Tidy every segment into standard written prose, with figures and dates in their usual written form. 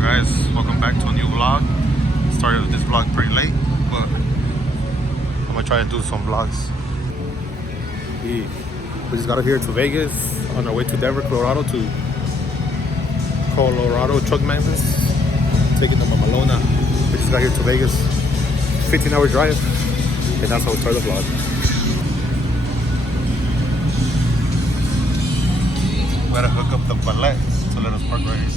Alright guys, welcome back to a new vlog. Started this vlog pretty late, but I'm gonna try to do some vlogs. We just got here to Vegas on our way to Denver, Colorado to Truck Magnus. Taking them on Malona. We just got here to Vegas. 15-hour drive, and that's how we start the vlog. We gotta hook up the valet to let us park right here.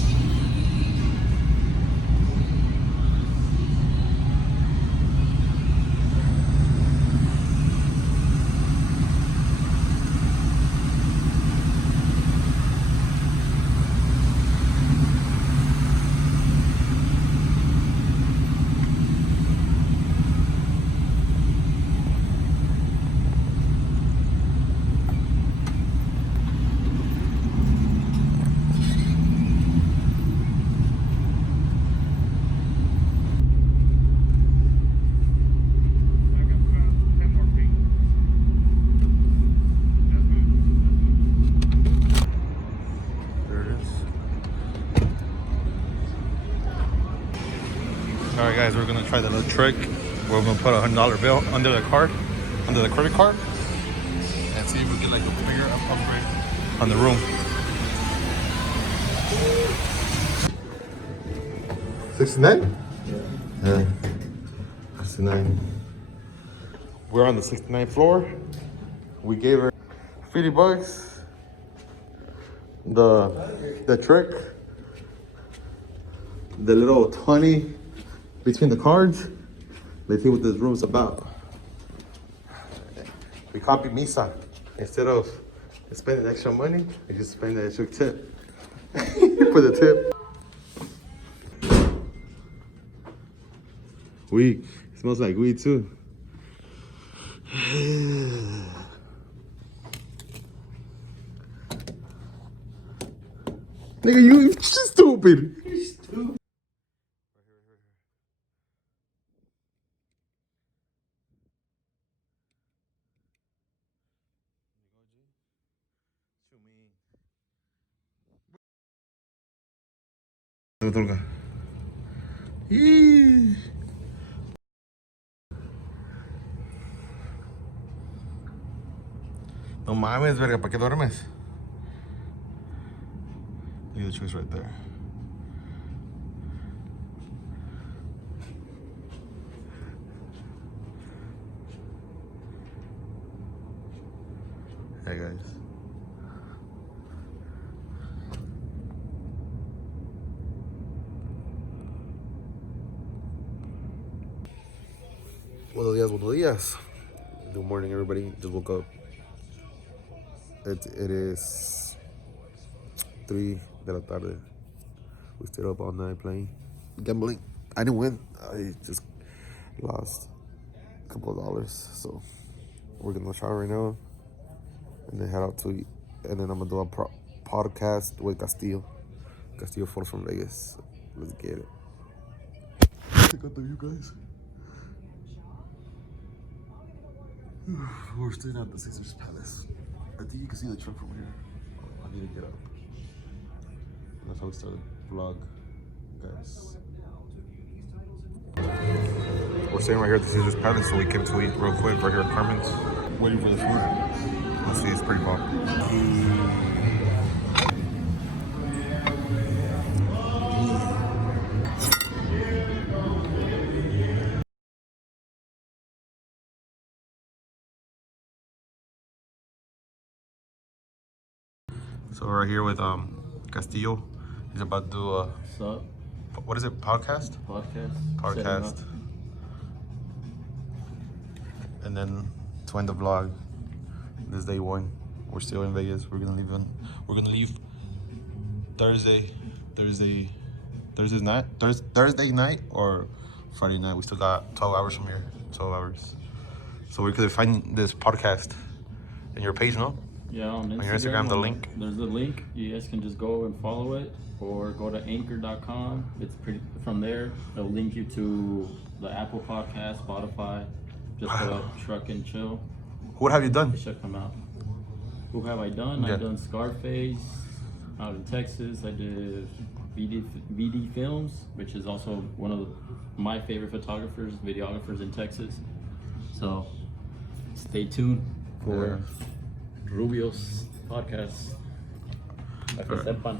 Alright guys, we're gonna try the little trick where we're gonna put a $100 bill under the credit card, and see if we get like a bigger upgrade on the room. 69? Yeah. 69. We're on the 69th floor. We gave her $50. The trick, the little 20 between the cards. Let's see what this room's about. We copied Misa. Instead of spending extra money, we just spend the extra tip for the tip. Weed. It smells like weed too. Nigga, you stupid. You stupid. No mames, verga, ¿para qué duermes? Look at the choice right there. Hey guys. Buenos días, buenos días. Good morning, everybody. Just woke up. It is 3 de la tarde. We stayed up all night playing gambling. I didn't win. I just lost a couple of dollars. So we're gonna shower right now and then head out to eat. And then I'm gonna do a podcast with Castillo Force from Vegas. Let's get it. Check out the view, guys. We're staying at the Caesar's Palace. I think you can see the truck from here. I need to get up. That's how we start the vlog, guys. We're staying right here at the Caesar's Palace, so we came to eat real quick right here at Carmen's. Waiting for the food. Let's see, it's pretty bomb. So we're right here with Castillo. He's about to do a what is it? Podcast. And then to end the vlog, this day one. We're still in Vegas. We're gonna leave Thursday night or Friday night. We still got 12 hours from here. 12 hours. So we could find this podcast in your page, no? Yeah, on your Instagram, the link. There's the link. You guys can just go and follow it, or go to anchor.com. It's pretty. From there, it'll link you to the Apple Podcast, Spotify. Just put up Truck and Chill. What have you done? It should come out. Who have I done? Yeah. I've done Scarface out in Texas. I did VD Films, which is also one of my favorite photographers, videographers in Texas. So stay tuned for Rubio's podcast. Para que sepan.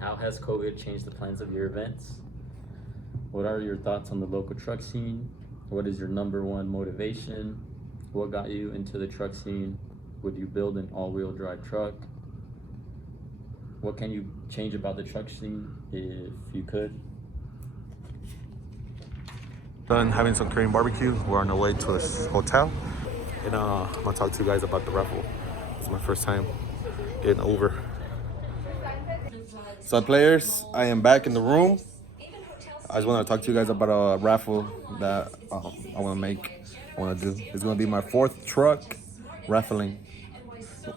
How has COVID changed the plans of your events? What are your thoughts on the local truck scene? What is your number one motivation? What got you into the truck scene? Would you build an all-wheel drive truck? What can you change about the truck scene if you could? Done having some Korean barbecue. We're on our way to this hotel. And I'm gonna talk to you guys about the raffle. It's my first time getting over. So players, I am back in the room. I just want to talk to you guys about a raffle that I want to make. I want to do. It's gonna be my 4th truck raffling.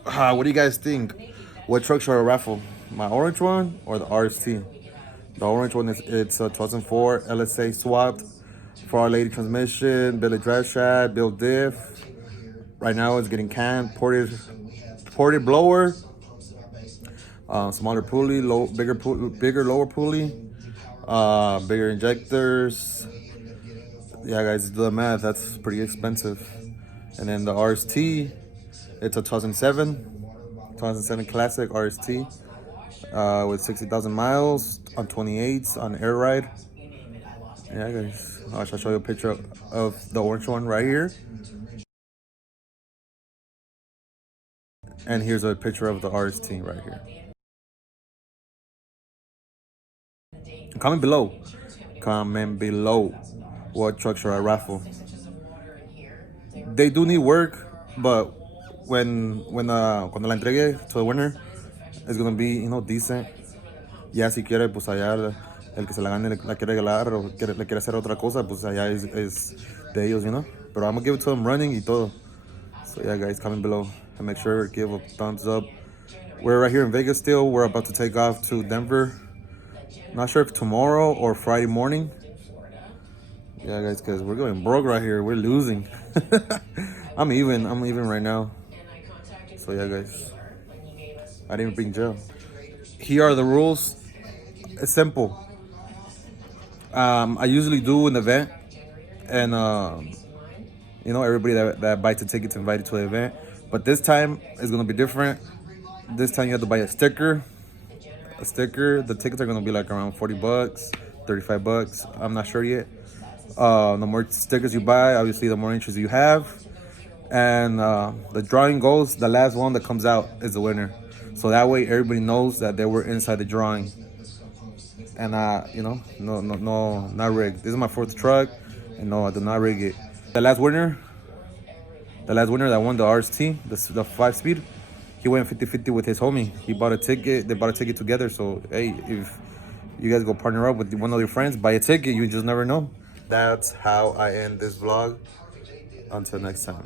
What do you guys think? What truck should I raffle? My orange one or the RST? The orange one it's a 2004 LSA swapped, 4 lady transmission, Billy drive shaft, built diff. Right now it's getting canned, ported blower, smaller pulley, bigger lower pulley, bigger injectors. Yeah, guys, do the math. That's pretty expensive. And then the RST, it's a 2007 classic RST with 60,000 miles on 28s on air ride. Yeah, guys, I'll show you a picture of the orange one right here. And here's a picture of the RST right here. Comment below. Comment below what truck should I raffle. They do need work, but when cuando la entregue to the winner, it's gonna be decent. Ya si quiere, pues allá el que se la gane la quiere regalar o le quiere hacer otra cosa, pues allá es de ellos. But I'm gonna give it to them running y todo. So yeah, guys, comment below and make sure to give a thumbs up. We're right here in Vegas still. We're about to take off to Denver. Not sure if tomorrow or Friday morning. Yeah, guys, because we're going broke right here. We're losing. I'm even right now. So yeah, guys, I didn't bring gel. Here are the rules. It's simple. I usually do an event, and everybody that buys a ticket to invite to the event. But this time it's gonna be different. This time you have to buy a sticker. The tickets are gonna be like around $40, $35. I'm not sure yet. The more stickers you buy, obviously, the more interest you have. And the drawing goes. The last one that comes out is the winner. So that way, everybody knows that they were inside the drawing. And no, not rigged. This is my 4th truck, and no, I do not rig it. The last winner that won the RST, the 5-speed, he went 50-50 with his homie. He bought a ticket. They bought a ticket together. So hey, if you guys go partner up with one of your friends, buy a ticket. You just never know. That's how I end this vlog. Until next time.